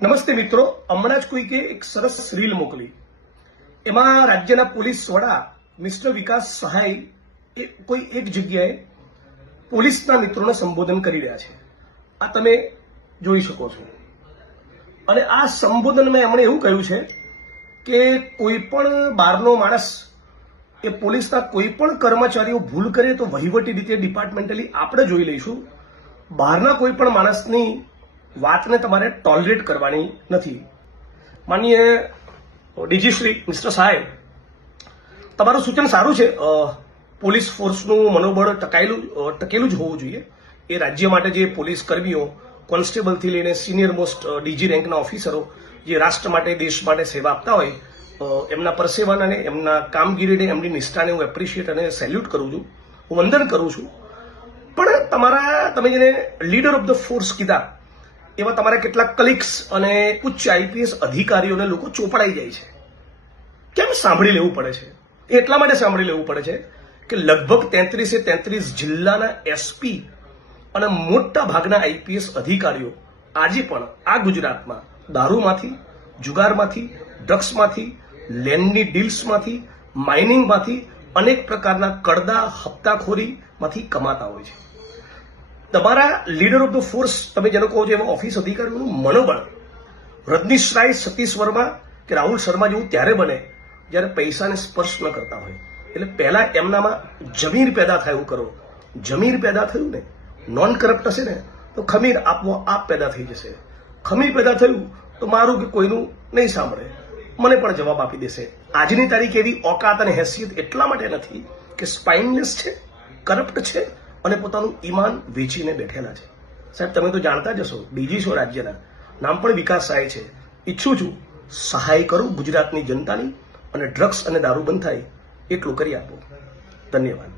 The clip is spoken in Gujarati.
નમસ્તે મિત્રો, હમણાં જ કોઈકે એક સરસ રીલ મોકલી. એમાં રાજ્યના પોલીસ વડા મિસ્ટર વિકાસ સહાય એ કોઈ એક જગ્યાએ પોલીસના મિત્રોને સંબોધન કરી રહ્યા છે. આ તમે જોઈ શકો છો. અને આ સંબોધનમાં એમણે એવું કહ્યું છે કે કોઈ પણ બહારનો માણસ એ પોલીસના કોઈ પણ કર્મચારીઓ ભૂલ કરે તો વહીવટી રીતે ડિપાર્ટમેન્ટલી આપણે જોઈ લઈશું. બહારના કોઈ પણ માણસની વાતને તમારે ટોલરેટ કરવાની નથી. માનનીય ડીજી શ્રી મિસ્ટર સાહેબ, તમારું સૂચન સારું છે. પોલીસ ફોર્સનું મનોબળ ટકેલું જ હોવું જોઈએ. એ રાજ્ય માટે જે પોલીસ કર્મીઓ કોન્સ્ટેબલથી લઈને સિનિયર મોસ્ટ ડીજી રેન્કના ઓફિસરો જે રાષ્ટ્ર માટે દેશ માટે સેવા આપતા હોય, એમના પરસેવાને અને એમના કામગીરીને એમની નિષ્ઠાને હું એપ્રિશિએટ અને સેલ્યુટ કરું છું, હું વંદન કરું છું. પણ તમે જેને લીડર ઓફ ધ ફોર્સ કીધા એવા તમારા કેટલાક કલીગ્સ અને ઉચ્ચ આઈપીએસ અધિકારીઓને લોકો ચોપડાઈ જાય છે. કેમ સાંભળી લેવું પડે છે? એટલા માટે સાંભળી લેવું પડે છે કે લગભગ 33 જિલ્લાના એસપી અને મોટા ભાગના આઈપીએસ અધિકારીઓ આજે પણ આ ગુજરાતમાં દારૂમાંથી, જુગારમાંથી, ડ્રગ્સમાંથી, લેન્ડની ડીલ્સમાંથી, માઇનિંગમાંથી, અનેક પ્રકારના કડદા હપ્તાખોરીમાંથી કમાતા હોય છે. તમારા લીડર ઓફ ધ ફોર્સ તમે જેનો કહો છો એવા ઓફિસ અધિકારીઓનું મનોબળ રજનીશ રાય, સતીશ વર્મા કે રાહુલ શર્મા જેવું ત્યારે બને જ્યારે પૈસાને સ્પર્શ ન કરતા હોય. એટલે પહેલા એમનામાં જમીર પેદા થાય એવું કરો. જમીર પેદા થયું ને, નોન કરપ્ટ હશે ને તો ખમીર આપોઆપ પેદા થઈ જશે. ખમીર પેદા થયું તો મારું કે કોઈનું નહીં સાંભળે, મને પણ જવાબ આપી દેશે. આજની તારીખ એવી ઓકાત અને હેસિયત એટલા માટે નથી કે સ્પાઇનલેસ છે, કરપ્ટ છે અને પોતાનું ઈમાન વેચીને બેઠેલા છે. સાહેબ, તમે તો જાણતા જ હશો, ડીજી છો રાજ્યના, નામ પણ વિકાસ સહાય છે. ઈચ્છું છું સહાય કરું ગુજરાતની જનતાની અને ડ્રગ્સ અને દારૂ બંધ થાય એટલું કરી આપો. ધન્યવાદ.